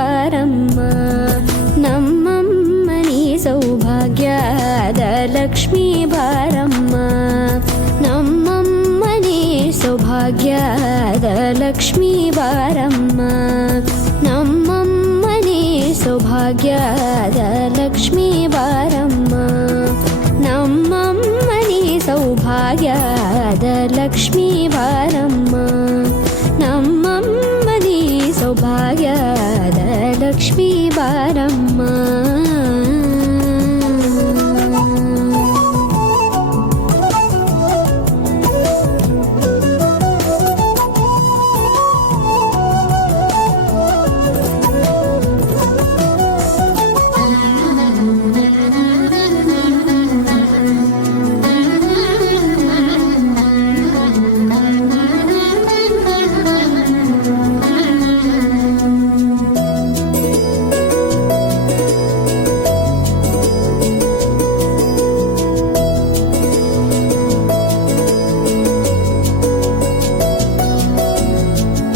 ಬಾರಮ್ಮ ನಮ್ಮಮ್ಮ ನೀ ಸೌಭಾಗ್ಯದ ಲಕ್ಷ್ಮೀ ಬಾರಮ್ಮ ನಮ್ಮಮ್ಮ ನೀ ಸೌಭಾಗ್ಯದ ಲಕ್ಷ್ಮೀ ಬಾರಮ್ಮ ನಮ್ಮಮ್ಮ ನೀ ಸೌಭಾಗ್ಯದ ಲಕ್ಷ್ಮೀ ಬಾರಮ್ಮ ನಮ್ಮಮ್ಮ ನೀ ಸೌಭಾಗ್ಯದ ಲಕ್ಷ್ಮೀ ಬಾರಮ್ಮ ನಮ್ಮಮ್ಮ ನೀ ಸೌಭಾಗ್ಯದ ಲಕ್ಷ್ಮೀ ಬಾರಮ್ಮ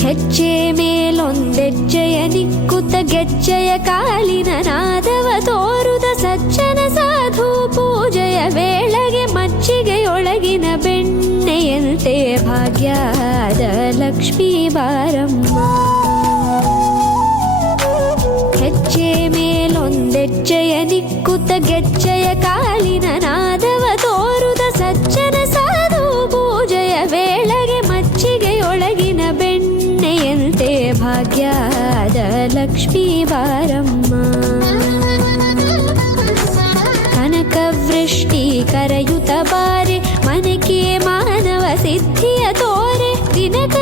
ಹೆಜ್ಜೆ ಮೇಲೊಂದೆಜ್ಜೆಯ ನಿಕ್ಕುತ್ತ ಗೆಜ್ಜೆಯ ಕಾಲಿನ ನಾದವ ತೋರುದ ಸಜ್ಜನ ಸಾಧು ಪೂಜೆಯ ವೇಳೆಗೆ ಮಜ್ಜಿಗೆಯೊಳಗಿನ ಬೆಣ್ಣೆಯಂತೆ ಭಾಗ್ಯದ ಲಕ್ಷ್ಮೀ ಬಾರಮ್ಮ ಹೆಜ್ಜೆ ಮೇಲೊಂದೆಜ್ಜೆಯ ನಿಕ್ಕುತ್ತ ಗೆಜ್ಜೆಯ ಕಾಲಿನ ನಾದವ ತೋರುದ ಸಜ್ಜನ ಸಾಧು ಪೂಜೆಯ ವೇಳೆಗೆ ಮಜ್ಜಿಗೆಯೊಳಗಿನ ಬೆಣ್ಣೆಯಂತೆ ಭಾಗ್ಯದ ಲಕ್ಷ್ಮೀ ಬಾರಮ್ಮ ಕನಕವೃಷ್ಟಿ ಕರೆಯುತ್ತ ಬಾರೆ ಮನಕೆ ಮಾನವ ಸಿದ್ಧಿಯ ತೋರೆ ದಿನಕ